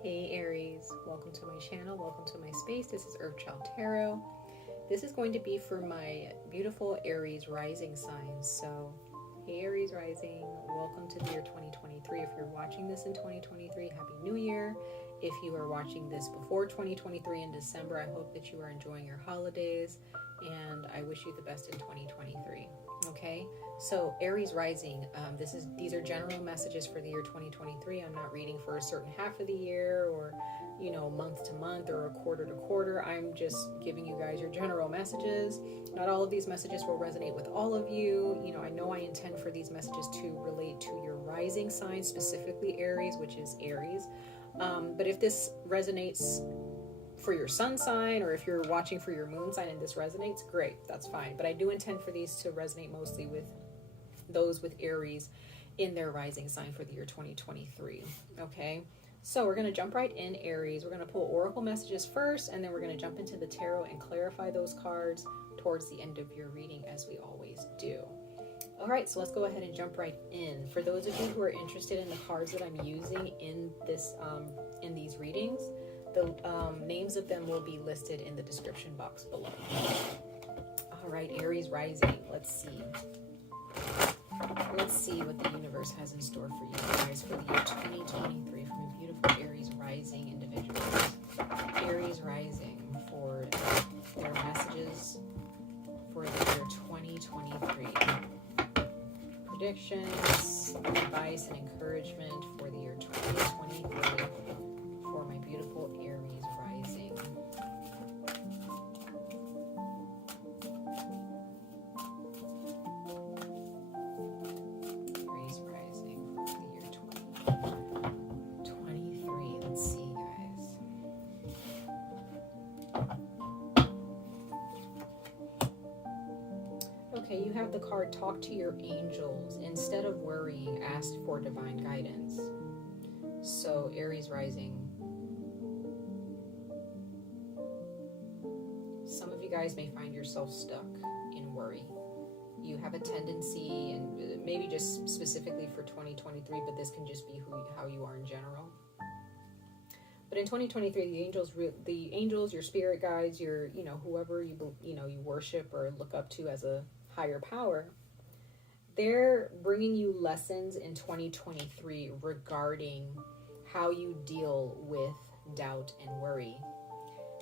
Hey Aries, welcome to my channel, welcome to my space. This is 𝑍�🖼🍆 Tarot. This is going to be for my beautiful Aries rising signs. So, hey Aries rising, welcome to the year 2023. If you're watching this in 2023, Happy New Year. If you are watching this before 2023 in December, I hope that you are enjoying your holidays and I wish you the best in 2023. Okay, so Aries rising, these are general messages for the year 2023. I'm not reading for a certain half of the year or, month to month or quarter to quarter. I'm just giving you guys your general messages. Not all of these messages will resonate with all of you. I know I intend for these messages to relate to your rising sign, specifically Aries, which is Aries. But if this resonates for your sun sign, or if you're watching for your moon sign and this resonates, great, that's fine. But I do intend for these to resonate mostly with those with Aries in their rising sign for the year 2023. Okay, so we're going to jump right in, Aries. We're going to pull oracle messages first, and then we're going to jump into the tarot and clarify those cards towards the end of your reading, as we always do. All right, so let's go ahead and jump right in. For those of you who are interested in the cards that I'm using in this in these readings, the names of them will be listed in the description box below. All right, Aries rising. Let's see what the universe has in store for you guys for the year 2023 from a beautiful Aries rising individuals. Aries rising, for their messages for the year 2023. Predictions, advice, and encouragement for the year 2023 for my beautiful Aries rising. Aries rising for the year 2023. Let's see, guys. Okay, you have the card Talk to Your Angels. Instead of worrying, ask for divine guidance. So, Aries rising, some of you guys may find yourself stuck in worry. You have a tendency, and maybe just specifically for 2023, but this can just be how you are in general. But in 2023, the angels, your spirit guides, your whoever you worship or look up to as a higher power, they're bringing you lessons in 2023 regarding how you deal with doubt and worry.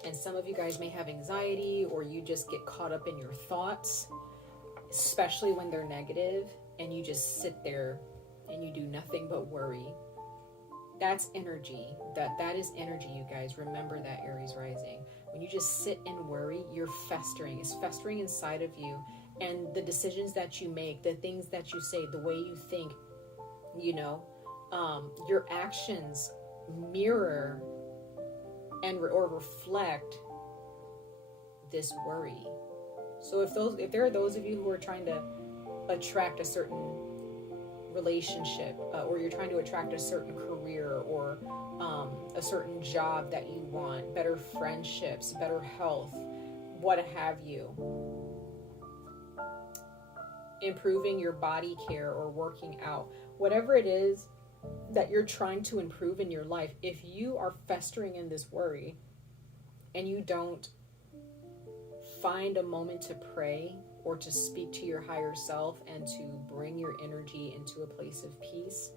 And some of you guys may have anxiety, or you just get caught up in your thoughts, especially when they're negative, and you just sit there and you do nothing but worry. That's energy. That is energy, you guys. Remember that, Aries rising. When you just sit and worry, you're festering. It's festering inside of you. And the decisions that you make, the things that you say, the way you think, your actions mirror or reflect this worry. So if there are those of you who are trying to attract a certain relationship, or you're trying to attract a certain career, or a certain job that you want, better friendships, better health, what have you, improving your body care or working out, whatever it is that you're trying to improve in your life, if you are festering in this worry and you don't find a moment to pray or to speak to your higher self and to bring your energy into a place of peace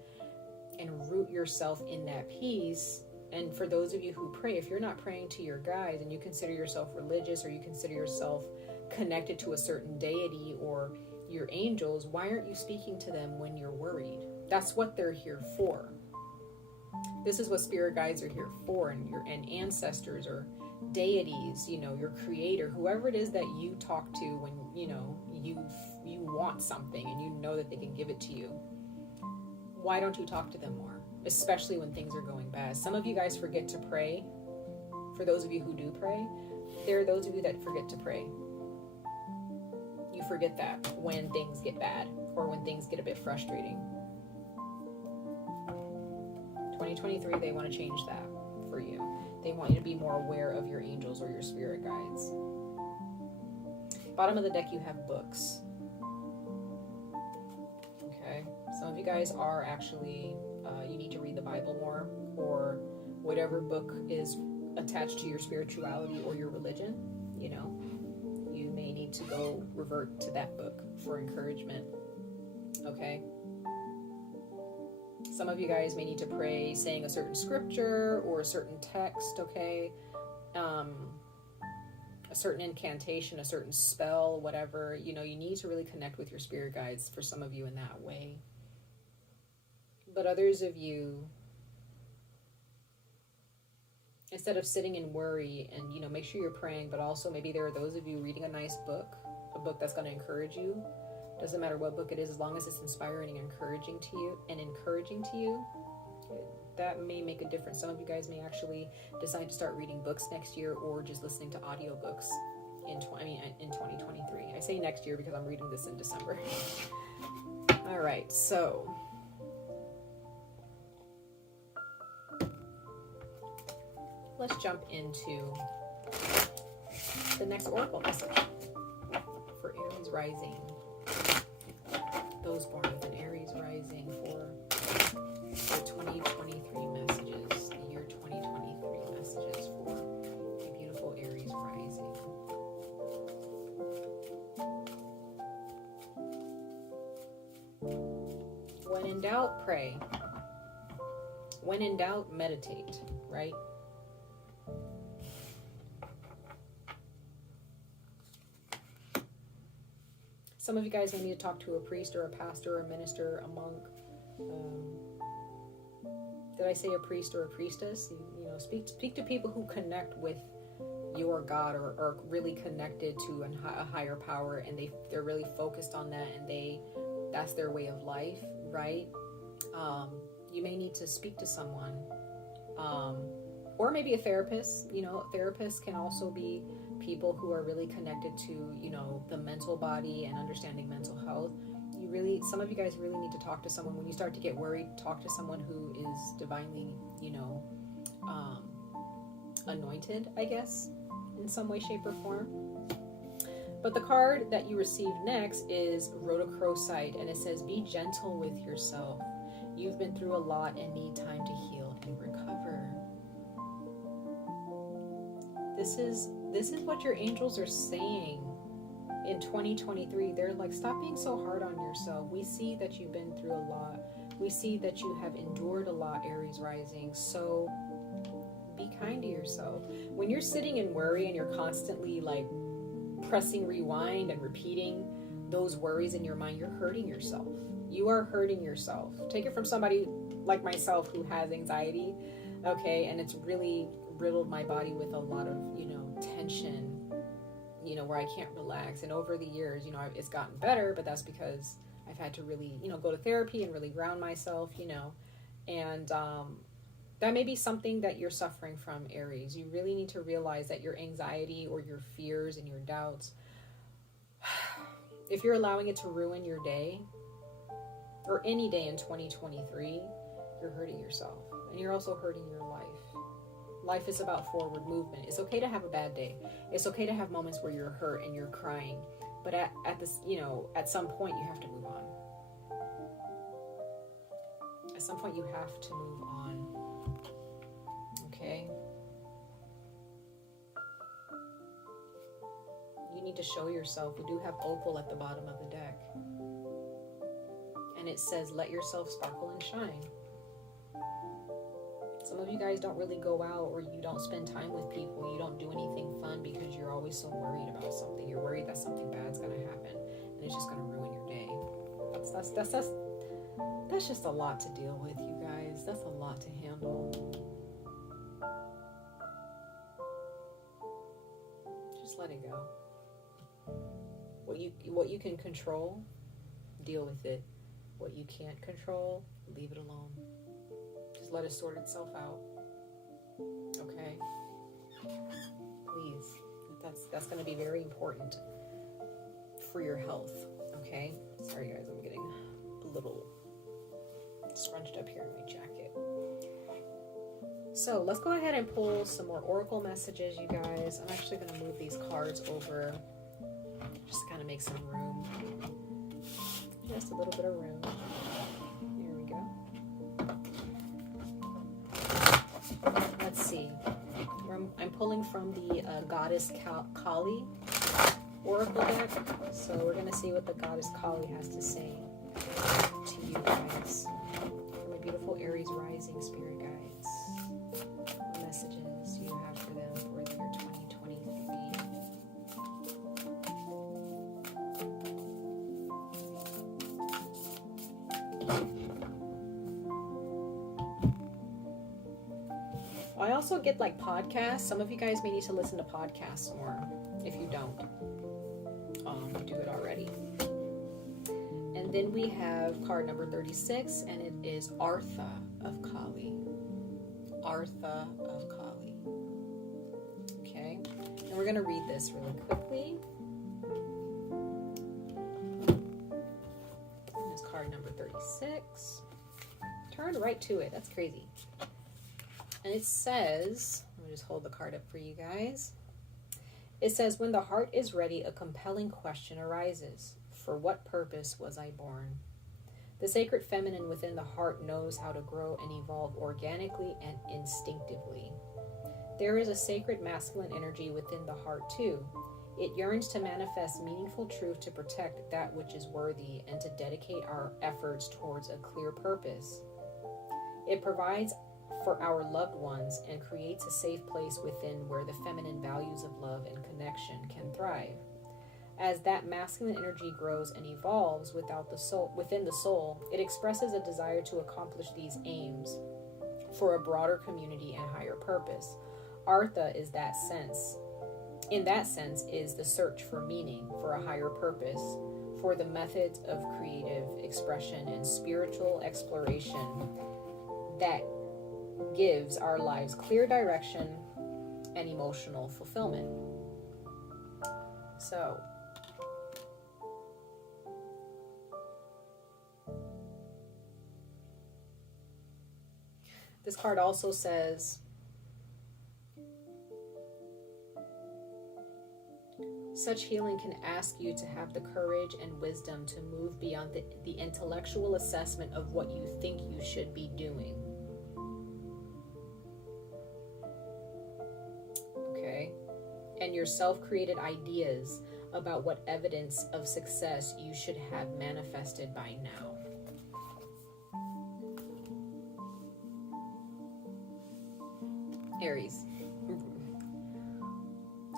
and root yourself in that peace. And for those of you who pray, if you're not praying to your guides and you consider yourself religious, or you consider yourself connected to a certain deity or your angels, why aren't you speaking to them when you're worried? That's what they're here for. This is what spirit guides are here for, and ancestors or deities, your creator, whoever it is that you talk to when you want something and you know that they can give it to you. Why don't you talk to them more, especially when things are going bad? Some of you guys forget to pray. For those of you who do pray, there are those of you that forget to pray. You forget that when things get bad or when things get a bit frustrating. 2023, they want to change that for you. They want you to be more aware of your angels or your spirit guides. Bottom of the deck, you have books. Okay, some of you guys are actually, you need to read the Bible more, or whatever book is attached to your spirituality or your religion, you know, you may need to go revert to that book for encouragement. Okay. Some of you guys may need to pray saying a certain scripture or a certain text, okay? A certain incantation, a certain spell, whatever. You know, you need to really connect with your spirit guides for some of you in that way. But others of you, instead of sitting in worry and, you know, make sure you're praying, but also maybe there are those of you reading a nice book, a book that's going to encourage you. Doesn't matter what book it is, as long as it's inspiring and encouraging to you, that may make a difference. Some of you guys may actually decide to start reading books next year or just listening to audiobooks in 2023. I say next year because I'm reading this in December. All right, so let's jump into the next oracle message for Aries rising. Those born with an Aries rising for the 2023 messages, the year 2023 messages for a beautiful Aries rising. When in doubt, pray. When in doubt, meditate, right? Some of you guys may need to talk to a priest or a pastor or a minister, a monk. Did I say a priest or a priestess? You know, speak to people who connect with your God or are really connected to a higher power, and they're really focused on that, and that's their way of life, right? You may need to speak to someone, or maybe a therapist. You know, therapists can also be people who are really connected to, you know, the mental body and understanding mental health. Some of you guys really need to talk to someone. When you start to get worried, talk to someone who is divinely, you know, anointed, I guess, in some way, shape, or form. But the card that you receive next is 𝍊🋼🍊🖼, and it says, be gentle with yourself. You've been through a lot and need time to heal and recover. This is what your angels are saying in 2023. They're like, stop being so hard on yourself. We see that you've been through a lot. We see that you have endured a lot, Aries rising. So be kind to yourself. When you're sitting in worry and you're constantly like pressing rewind and repeating those worries in your mind, you're hurting yourself. You are hurting yourself. Take it from somebody like myself who has anxiety, okay, and it's really riddled my body with a lot of, you know, tension, you know, where I can't relax. And over the years, you know, it's gotten better, but that's because I've had to really, you know, go to therapy and really ground myself, you know, and that may be something that you're suffering from, Aries. You really need to realize that your anxiety or your fears and your doubts, if you're allowing it to ruin your day or any day in 2023, you're hurting yourself, and you're also hurting your life. Life is about forward movement. It's okay to have a bad day. It's okay to have moments where you're hurt and you're crying, but at this, you know, at some point you have to move on. At some point you have to move on. Okay? You need to show yourself. We do have opal at the bottom of the deck, and it says, let yourself sparkle and shine. Some of you guys don't really go out, or you don't spend time with people. You don't do anything fun because you're always so worried about something. You're worried that something bad's going to happen, and it's just going to ruin your day. That's just a lot to deal with, you guys. That's a lot to handle. Just let it go. What you can control, deal with it. What you can't control, leave it alone. Just let it sort itself out. Okay? Please. That's going to be very important for your health. Okay? Sorry guys, I'm getting a little scrunched up here in my jacket. So let's go ahead and pull some more oracle messages, you guys. I'm actually going to move these cards over just to kind of make some room. Just a little bit of room. There we go. I'm pulling from the Goddess Kali Oracle deck. So we're going to see what the Goddess Kali has to say to you guys. For my beautiful Aries rising spirit guides. What messages do you have for them for the year 2023? I also get like podcasts. Some of you guys may need to listen to podcasts more if you don't do it already. And then we have card number 36, and it is 𝓊𝑃 of Kali. 𝓊𝑃 of Kali. Okay, and we're going to read this really quickly. And it's card number 36. Turned right to it. That's crazy. And it says, let me just hold the card up for you guys. It says, when the heart is ready, a compelling question arises. For what purpose was I born? The sacred feminine within the heart knows how to grow and evolve organically and instinctively. There is a sacred masculine energy within the heart too. It yearns to manifest meaningful truth, to protect that which is worthy, and to dedicate our efforts towards a clear purpose. It provides for our loved ones and creates a safe place within where the feminine values of love and connection can thrive. As that masculine energy grows and evolves within the soul, it expresses a desire to accomplish these aims for a broader community and higher purpose. 𝓊𝑃 is that sense. In that sense, is the search for meaning, for a higher purpose, for the methods of creative expression and spiritual exploration that gives our lives clear direction and emotional fulfillment. So, this card also says, such healing can ask you to have the courage and wisdom to move beyond the intellectual assessment of what you think you should be doing. Okay? And your self-created ideas about what evidence of success you should have manifested by now. Aries.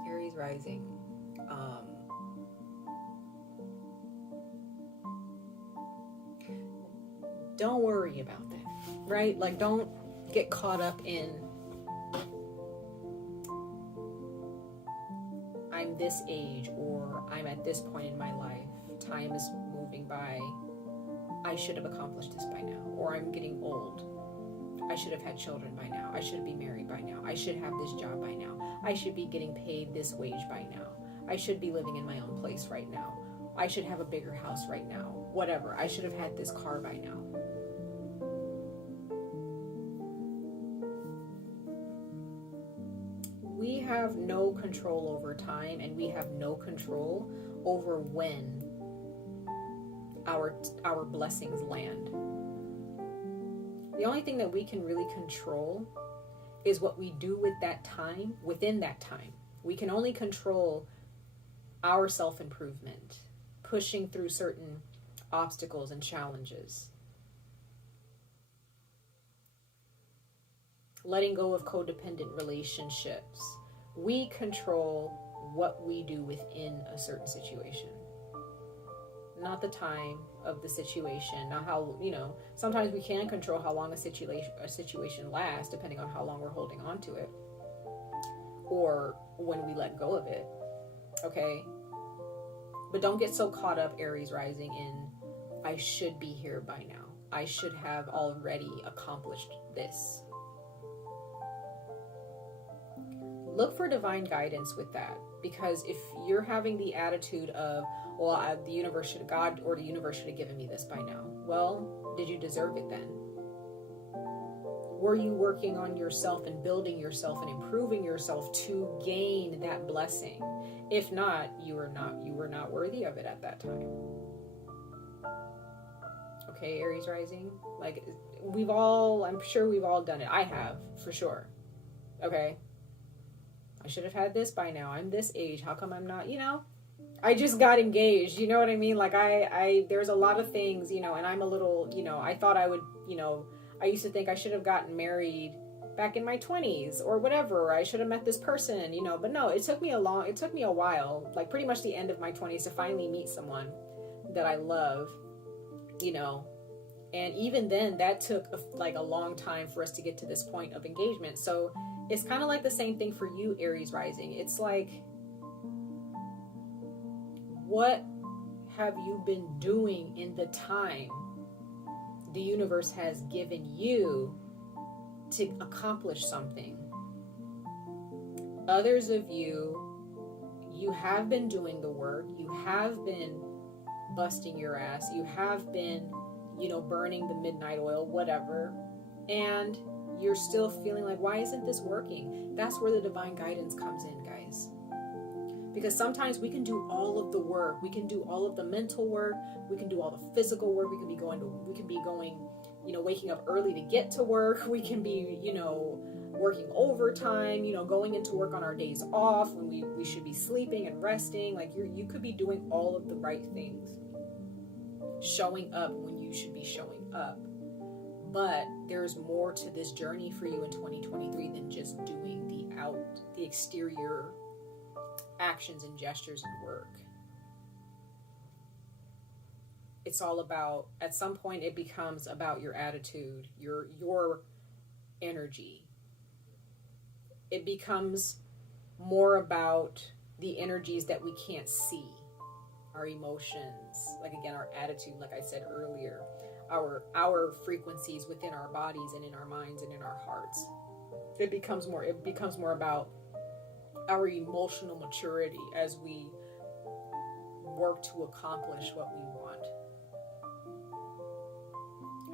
Aries rising. Don't worry about that, right? Like, don't get caught up in, I'm this age, or I'm at this point in my life, time is moving by, I should have accomplished this by now, or I'm getting old, I should have had children by now, I should be married by now, I should have this job by now, I should be getting paid this wage by now, I should be living in my own place right now, I should have a bigger house right now, whatever, I should have had this car by now. We have no control over time, and we have no control over when our blessings land. The only thing that we can really control is what we do with that time, within that time. We can only control our self-improvement, pushing through certain obstacles and challenges, letting go of codependent relationships. We control what we do within a certain situation, not the time of the situation, not how, sometimes we can control how long a situation lasts, depending on how long we're holding on to it, or when we let go of it, okay? But don't get so caught up, Aries rising, in, I should be here by now. I should have already accomplished this. Look for divine guidance with that, because if you're having the attitude of, well, the universe should, God or the universe should have given me this by now. Well, did you deserve it then? Were you working on yourself and building yourself and improving yourself to gain that blessing? If not, you were not worthy of it at that time. Okay, Aries rising, like I'm sure we've all done it. I have, for sure. Okay. I should have had this by now. I'm this age. How come I'm not, I just got engaged. You know what I mean? Like there's a lot of things, and I'm a little, I thought I would, I used to think I should have gotten married back in my 20s or whatever. I should have met this person, but no, it took me a while, like pretty much the end of my 20s to finally meet someone that I love, and even then that took a long time for us to get to this point of engagement. So it's kind of like the same thing for you, Aries rising. It's like, what have you been doing in the time the universe has given you to accomplish something? Others of you have been doing the work, you have been busting your ass, you have been, burning the midnight oil, whatever, and you're still feeling like, why isn't this working? That's where the divine guidance comes in, guys. Because sometimes we can do all of the work, we can do all of the mental work, we can do all the physical work, we can be going, waking up early to get to work, we can be, working overtime, going into work on our days off when we should be sleeping and resting. Like you could be doing all of the right things, showing up when you should be showing up. But there's more to this journey for you in 2023 than just doing the exterior actions and gestures and work. It's all about, at some point it becomes about your attitude, your energy. It becomes more about the energies that we can't see, our emotions, like again, our attitude, like I said earlier, our frequencies within our bodies and in our minds and in our hearts. It becomes more about our emotional maturity as we work to accomplish what we want.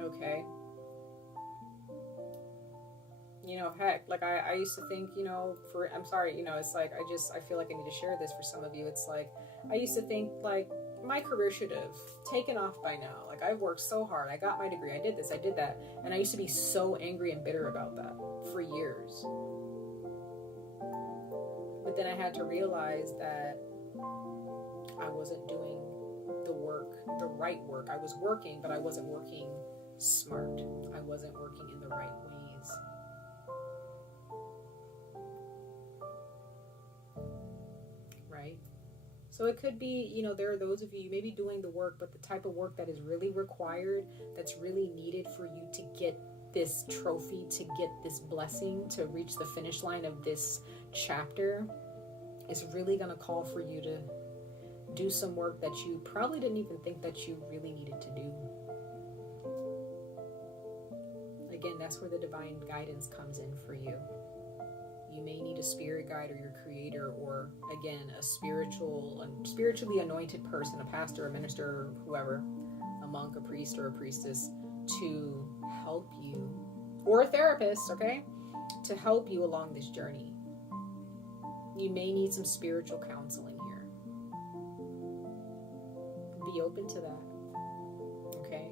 Okay. Heck, like I used to think, I'm sorry, it's like, I feel like I need to share this for some of you. It's like, I used to think like my career should have taken off by now. Like I've worked so hard. I got my degree. I did this, I did that. And I used to be so angry and bitter about that for years. But then I had to realize that I wasn't doing the right work. I was working, but I wasn't working smart. I wasn't working in the right ways. Right? So it could be, there are those of you, you may be doing the work, but the type of work that is really required, that's really needed for you to get this trophy, to get this blessing, to reach the finish line of this chapter, is really going to call for you to do some work that you probably didn't even think that you really needed to do. Again, that's where the divine guidance comes in for you. You may need a spirit guide or your creator, or again, a spiritually anointed person, a pastor, a minister, whoever, a monk, a priest, or a priestess, to help you, or a therapist, okay, to help you along this journey. You may need some spiritual counseling here. Be open to that, okay?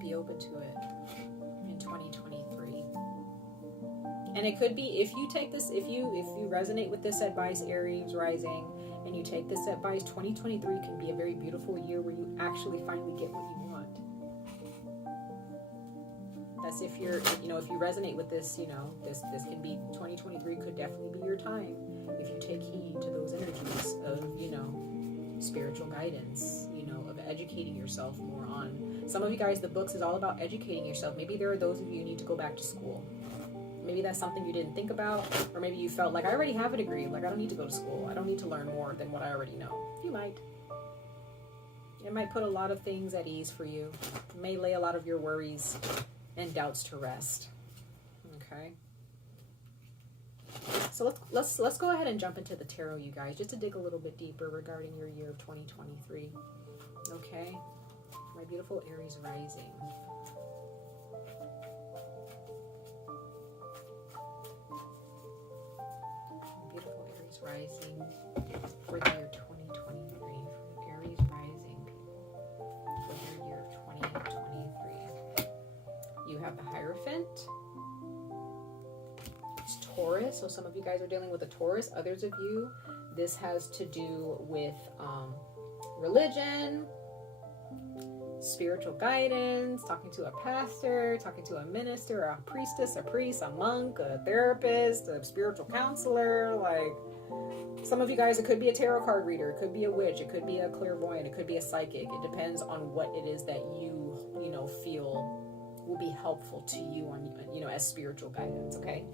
Be open to it in 2023. And it could be, if you take this, if you resonate with this advice, Aries rising, and you take this advice, 2023 can be a very beautiful year where you actually finally get what you want. That's if you're, if you resonate with this, this can be, 2023 could definitely be your time if you take heed to those energies of, spiritual guidance, of educating yourself more on. Some of you guys, the books is all about educating yourself. Maybe there are those of you who need to go back to school. Maybe that's something you didn't think about, or maybe you felt like, I already have a degree, like I don't need to go to school. I don't need to learn more than what I already know. You might. It might put a lot of things at ease for you. It may lay a lot of your worries and doubts to rest. Okay. So let's go ahead and jump into the tarot, you guys, just to dig a little bit deeper regarding your year of 2023. Okay. My beautiful Aries rising. Rising for the year 2023, for Aries rising people, for their year 2023. You have the Hierophant, it's Taurus, Taurus. So some of you guys are dealing with a Taurus. Others of you, this has to do with religion, spiritual guidance, talking to a pastor, talking to a minister, a priestess, a priest, a monk, a therapist, a spiritual counselor. Like, some of you guys, it could be a tarot card reader, it could be a witch, it could be a clairvoyant, it could be a psychic. It depends on what it is that you feel will be helpful to you on, as spiritual guidance, okay?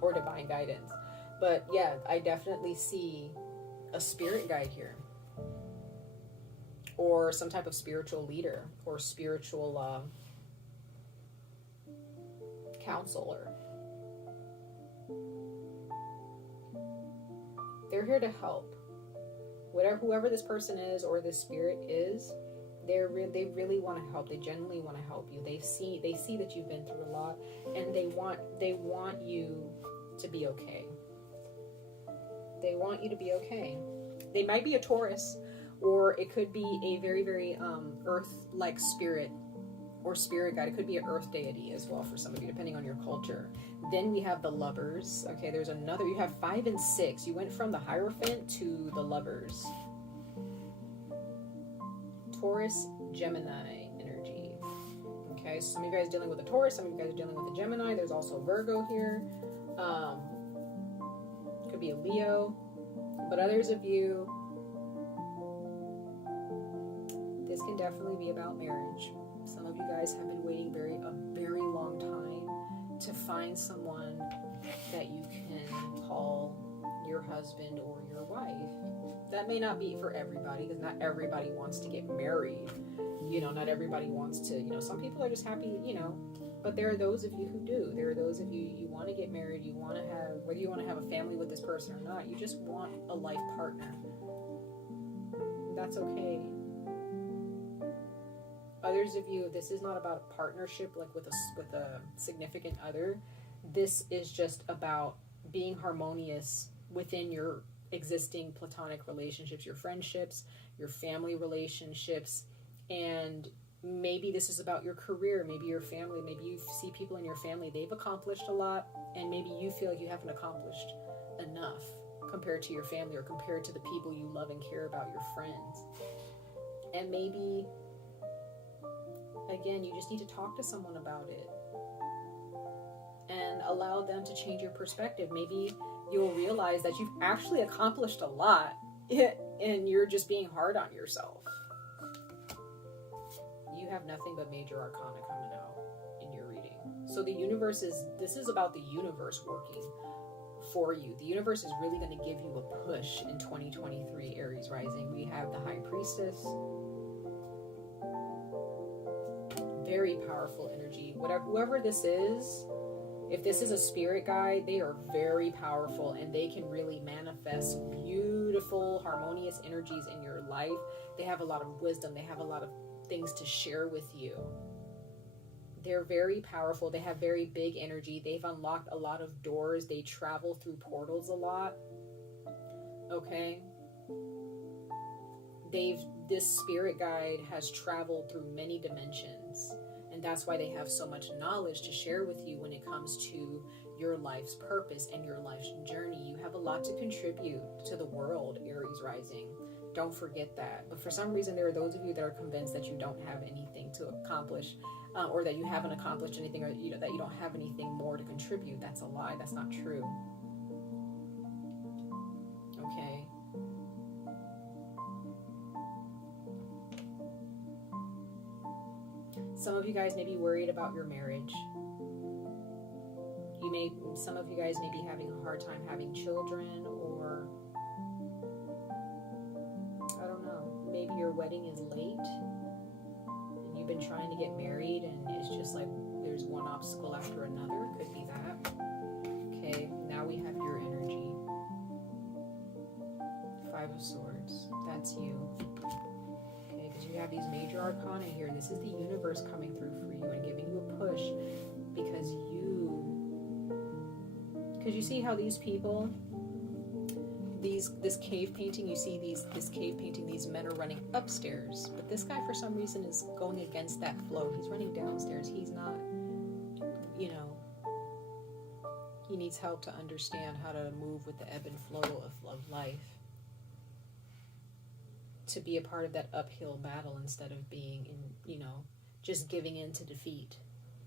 Or divine guidance. But yeah, I definitely see a spirit guide here, or some type of spiritual leader, or spiritual counselor. They're here to help. Whoever this person is or this spirit is, they really want to help. They genuinely want to help you. They see that you've been through a lot, and they want you to be okay. They want you to be okay. They might be a Taurus, or it could be a very, very earth-like spirit or spirit guide. It could be an earth deity as well for some of you, depending on your culture. Then we have the Lovers. Okay, there's another. You have 5 and 6. You went from the Hierophant to the Lovers. Taurus, Gemini energy. Okay, so some of you guys are dealing with a Taurus, some of you guys are dealing with a Gemini. There's also Virgo here. Could be a Leo. But others of you, this can definitely be about marriage. Some of you guys have been waiting a very long time to find someone that you can call your husband or your wife. That may not be for everybody, because not everybody wants to get married. Not everybody wants to, some people are just happy, but there are those of you who do. There are those of you want to get married, you want to have, whether you want to have a family with this person or not, you just want a life partner. That's okay. Others of you, this is not about a partnership like with a significant other. This is just about being harmonious within your existing platonic relationships, your friendships, your family relationships, and maybe this is about your career, maybe your family, maybe you see people in your family, they've accomplished a lot, and maybe you feel like you haven't accomplished enough compared to your family or compared to the people you love and care about, your friends. And maybe, again, you just need to talk to someone about it and allow them to change your perspective. Maybe you'll realize that you've actually accomplished a lot and you're just being hard on yourself. You have nothing but major arcana coming out in your reading. So this is about the universe working for you. The universe is really going to give you a push in 2023, Aries rising. We have the High Priestess. Very powerful energy. Whoever this is, if this is a spirit guide, they are very powerful and they can really manifest beautiful, harmonious energies in your life. They have a lot of wisdom. They have a lot of things to share with you. They're very powerful. They have very big energy. They've unlocked a lot of doors. They travel through portals a lot. Okay? This spirit guide has traveled through many dimensions, and that's why they have so much knowledge to share with you when it comes to your life's purpose and your life's journey. You have a lot to contribute to the world, Aries rising. Don't forget that. But for some reason, there are those of you that are convinced that you don't have anything to accomplish, or that you haven't accomplished anything, or that you don't have anything more to contribute. That's a lie. That's not true. Okay. Some of you guys may be worried about your marriage. Some of you guys may be having a hard time having children, or I don't know, maybe your wedding is late and you've been trying to get married and it's just like there's one obstacle after another. Could be that. Okay, now we have your energy. 5 of Swords. That's you. Because you have these major arcana here. This is the universe coming through for you and giving you a push, because you see how these people, this cave painting, you see this cave painting, these men are running upstairs, but this guy for some reason is going against that flow. He's running downstairs. He's not, He needs help to understand how to move with the ebb and flow of life. To be a part of that uphill battle instead of being in, just giving in to defeat.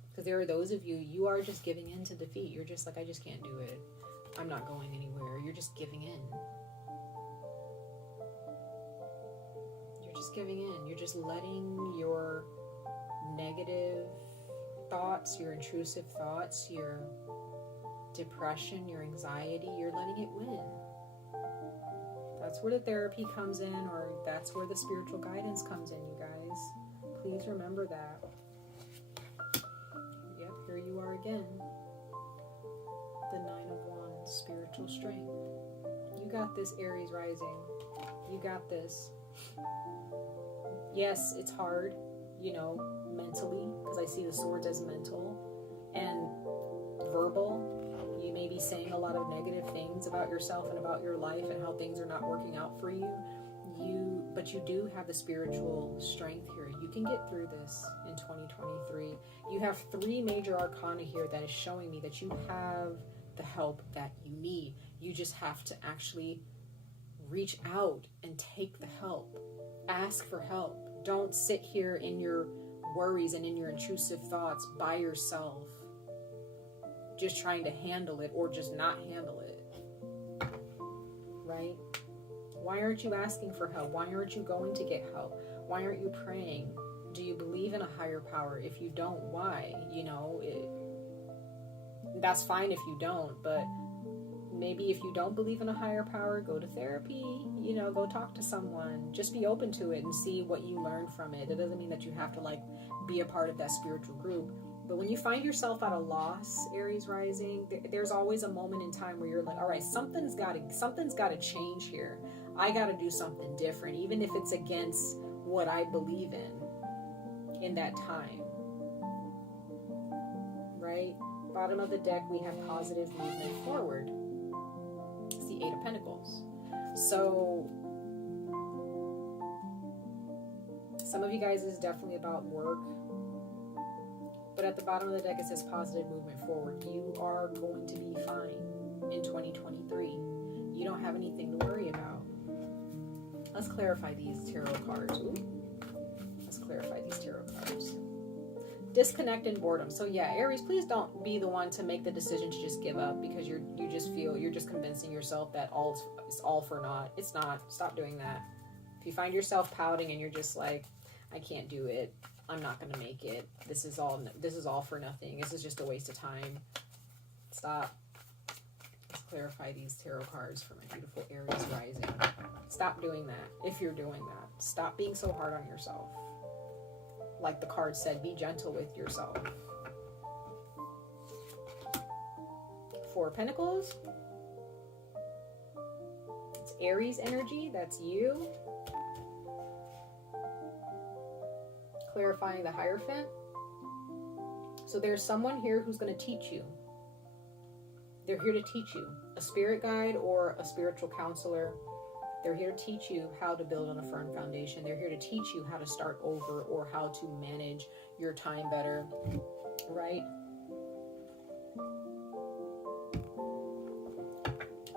Because there are those of you, you are just giving in to defeat. You're just like, I just can't do it. I'm not going anywhere. You're just giving in. You're just giving in. You're just letting your negative thoughts, your intrusive thoughts, your depression, your anxiety, you're letting it win. That's where the therapy comes in, or that's where the spiritual guidance comes in, you guys. Please remember that. Yep, here you are again. The 9 of Wands, spiritual strength. You got this, Aries rising. You got this. Yes, it's hard, mentally, because I see the swords as mental and verbal. You may be saying a lot of negative things about yourself and about your life and how things are not working out for you. But you do have the spiritual strength here. You can get through this in 2023. You have 3 major arcana here that is showing me that you have the help that you need. You just have to actually reach out and take the help. Ask for help. Don't sit here in your worries and in your intrusive thoughts by yourself, just trying to handle it or just not handle it. Right? Why aren't you asking for help? Why aren't you going to get help? Why aren't you praying? Do you believe in a higher power? If you don't, why? That's fine if you don't, but maybe if you don't believe in a higher power, go to therapy, go talk to someone. Just be open to it and see what you learn from it. It doesn't mean that you have to be a part of that spiritual group. But when you find yourself at a loss, Aries rising, there's always a moment in time where you're like, all right, something's got to change here. I got to do something different, even if it's against what I believe in that time. Right? Bottom of the deck, we have positive movement forward. It's the 8 of Pentacles. So some of you guys is definitely about work. But at the bottom of the deck, it says positive movement forward. You are going to be fine in 2023. You don't have anything to worry about. Let's clarify these tarot cards. Let's clarify these tarot cards. Disconnect and boredom. So yeah, Aries, please don't be the one to make the decision to just give up because you just feel you're just convincing yourself that it's all for naught. It's not. Stop doing that. If you find yourself pouting and you're just like, I can't do it. I'm not going to make it. This is all for nothing. This is just a waste of time. Stop. Let's clarify these tarot cards for my beautiful Aries rising. Stop doing that if you're doing that. Stop being so hard on yourself. Like the card said, be gentle with yourself. 4 of Pentacles. It's Aries energy. That's you. Clarifying the Hierophant. So there's someone here who's going to teach you. They're here to teach you. A spirit guide or a spiritual counselor. They're here to teach you how to build on a firm foundation. They're here to teach you how to start over or how to manage your time better. Right?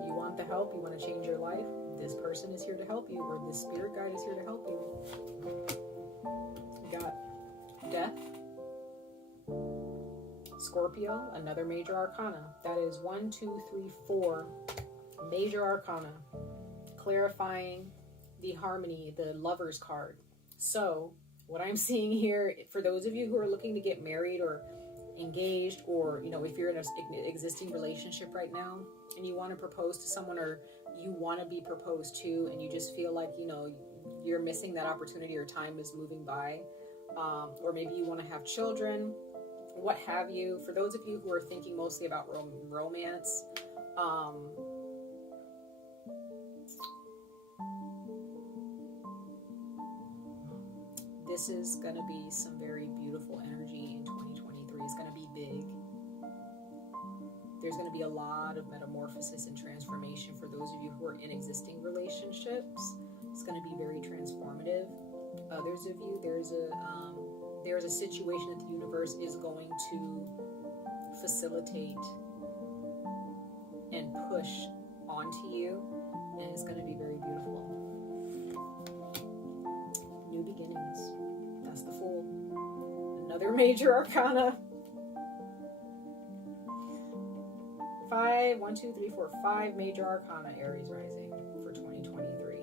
You want the help? You want to change your life? This person is here to help you, or this spirit guide is here to help you. You got Death, Scorpio, another major arcana. That is 1, 2, 3, 4 major arcana. Clarifying the harmony, the Lover's card. So what I'm seeing here, for those of you who are looking to get married or engaged, or if you're in an existing relationship right now and you want to propose to someone, or you want to be proposed to and you just feel like you're missing that opportunity, or time is moving by, or maybe you want to have children, what have you. For those of you who are thinking mostly about romance, this is going to be some very beautiful energy in 2023. It's going to be big. There's going to be a lot of metamorphosis and transformation for those of you who are in existing relationships. It's going to be very transformative. Others of you, there's a situation that the universe is going to facilitate and push onto you, and it's going to be very beautiful. New beginnings. That's the Fool. Another major arcana. 5 major arcana, Aries rising for 2023.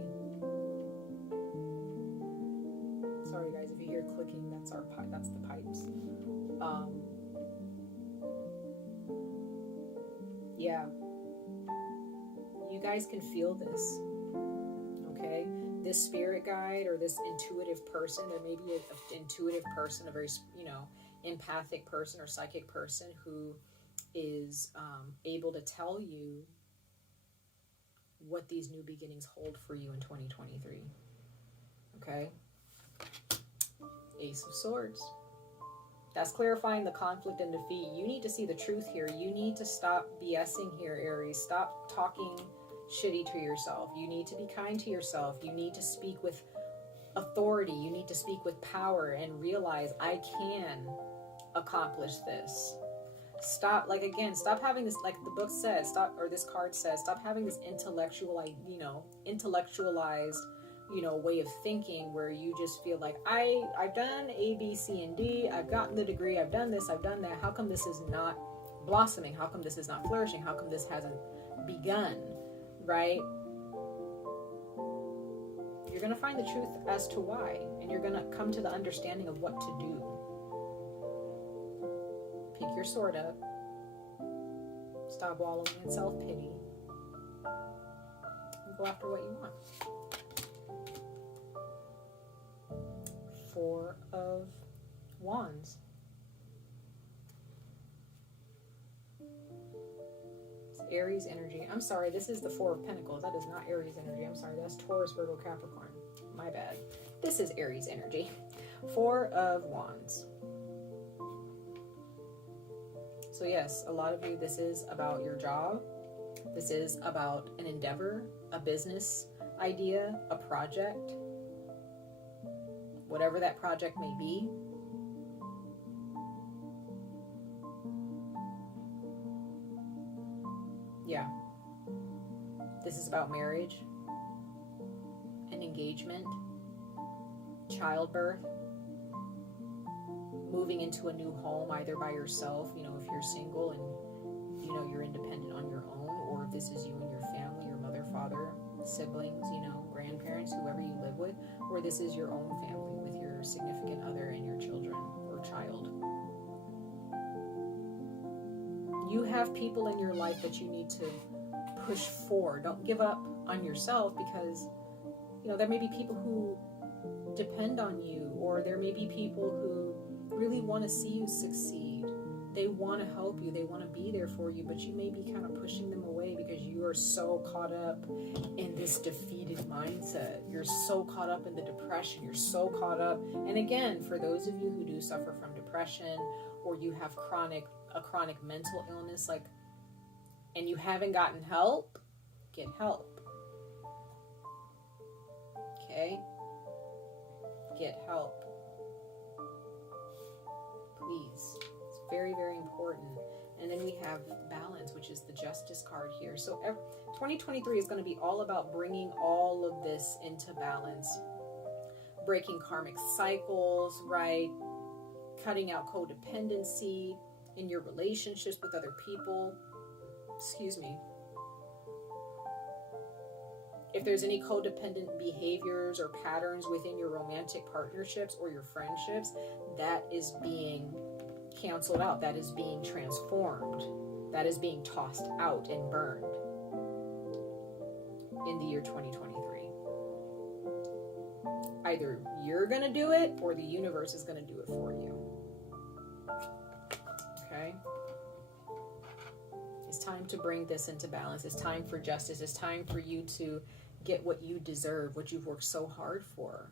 Sorry guys, if you hear clicking, that's the pipes. Yeah, you guys can feel this, okay? This spirit guide or this intuitive person, there may be an intuitive person, a very, empathic person or psychic person who is able to tell you what these new beginnings hold for you in 2023. Okay? Ace of Swords. That's clarifying the conflict and defeat. You need to see the truth here. You need to stop BSing here, Aries. Stop talking shitty to yourself. You need to be kind to yourself. You need to speak with authority. You need to speak with power and realize, I can accomplish this. Stop having this, like the book says, this card says, stop having this intellectualized, way of thinking where you just feel like, I've done A, B, C, and D, I've gotten the degree, I've done this, I've done that. How come this is not blossoming? How come this is not flourishing? How come this hasn't begun, right? You're going to find the truth as to why, and you're going to come to the understanding of what to do. Pick your sword up. Stop wallowing in self-pity. And go after what you want. 4 of Wands. It's Aries energy. I'm sorry, this is the 4 of Pentacles. That is not Aries energy. I'm sorry, that's Taurus, Virgo, Capricorn. My bad. This is Aries energy. 4 of Wands. So yes, a lot of you, this is about your job. This is about an endeavor, a business idea, a project, whatever that project may be. Yeah. This is about marriage, an engagement, childbirth, moving into a new home, either by yourself, if you're single and, you're independent on your own, or if this is you and your family, your mother, father, siblings, grandparents, whoever you live with, or this is your own family with your significant other and your children or child. You have people in your life that you need to push for. Don't give up on yourself because, there may be people who depend on you, or there may be people who really want to see you succeed. They want to help you. They want to be there for you, but you may be kind of pushing them away because you are so caught up in this defeated mindset. You're so caught up in the depression. You're so caught up. And again, for those of you who do suffer from depression, or you have a chronic mental illness, and you haven't gotten help, get help. Okay? Get help. Please. It's very, very important. And then we have balance, which is the Justice card here. So 2023 is going to be all about bringing all of this into balance. Breaking karmic cycles, right? Cutting out codependency in your relationships with other people. Excuse me. If there's any codependent behaviors or patterns within your romantic partnerships or your friendships, that is being canceled out. That is being transformed. That is being tossed out and burned in the year 2023. Either you're going to do it or the universe is going to do it for you. Okay? It's time to bring this into balance. It's time for justice. It's time for you to get what you deserve, what you've worked so hard for,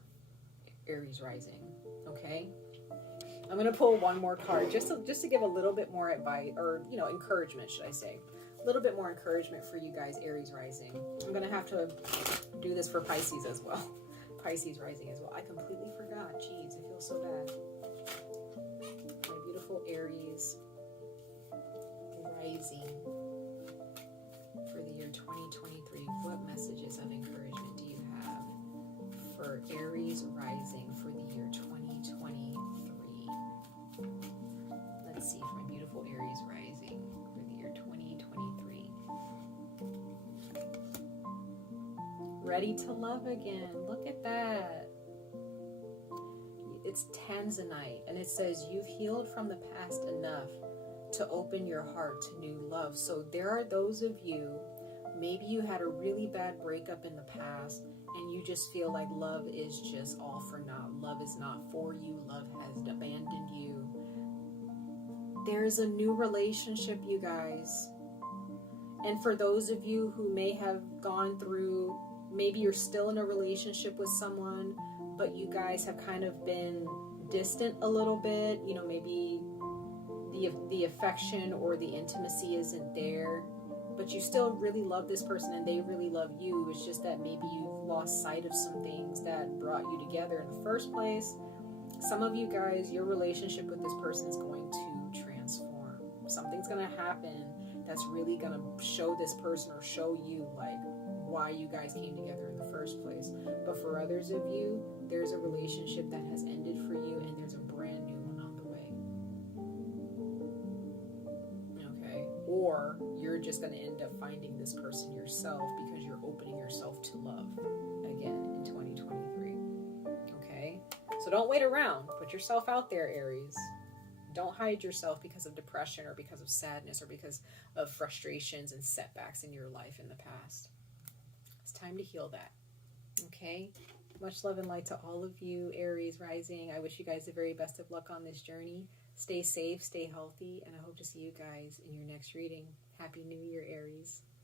Aries rising. Okay? I'm going to pull one more card just to give a little bit more advice, or, encouragement, should I say. A little bit more encouragement for you guys, Aries rising. I'm going to have to do this for Pisces as well. Pisces rising as well. I completely forgot. Jeez, I feel so bad. My beautiful Aries rising. for Aries rising for the year 2023. Let's see for my beautiful Aries rising for the year 2023. Ready to love again. Look at that. It's Tanzanite, and it says you've healed from the past enough to open your heart to new love. So there are those of you, maybe you had a really bad breakup in the past and you just feel like love is just all for naught. Love is not for you. Love has abandoned you. There's a new relationship, you guys. And for those of you who may have gone through, maybe you're still in a relationship with someone, but you guys have kind of been distant a little bit, you know, maybe the affection or the intimacy isn't there, but you still really love this person and they really love you. It's just that maybe you've lost sight of some things that brought you together in the first place. Some of you guys, your relationship with this person is going to transform. Something's going to happen that's really going to show this person or show you like why you guys came together in the first place. But for others of you, there's a relationship that has ended for you and there's a brand new one on the way. Okay? Or you're just going to end up finding this person yourself because you're opening yourself to love again in 2023. Okay? So don't wait around. Put yourself out there, Aries. Don't hide yourself because of depression or because of sadness or because of frustrations and setbacks in your life in the past. It's time to heal that. Okay? Much love and light to all of you, Aries rising. I wish you guys the very best of luck on this journey. Stay safe, stay healthy, and I hope to see you guys in your next reading. Happy New Year, Aries.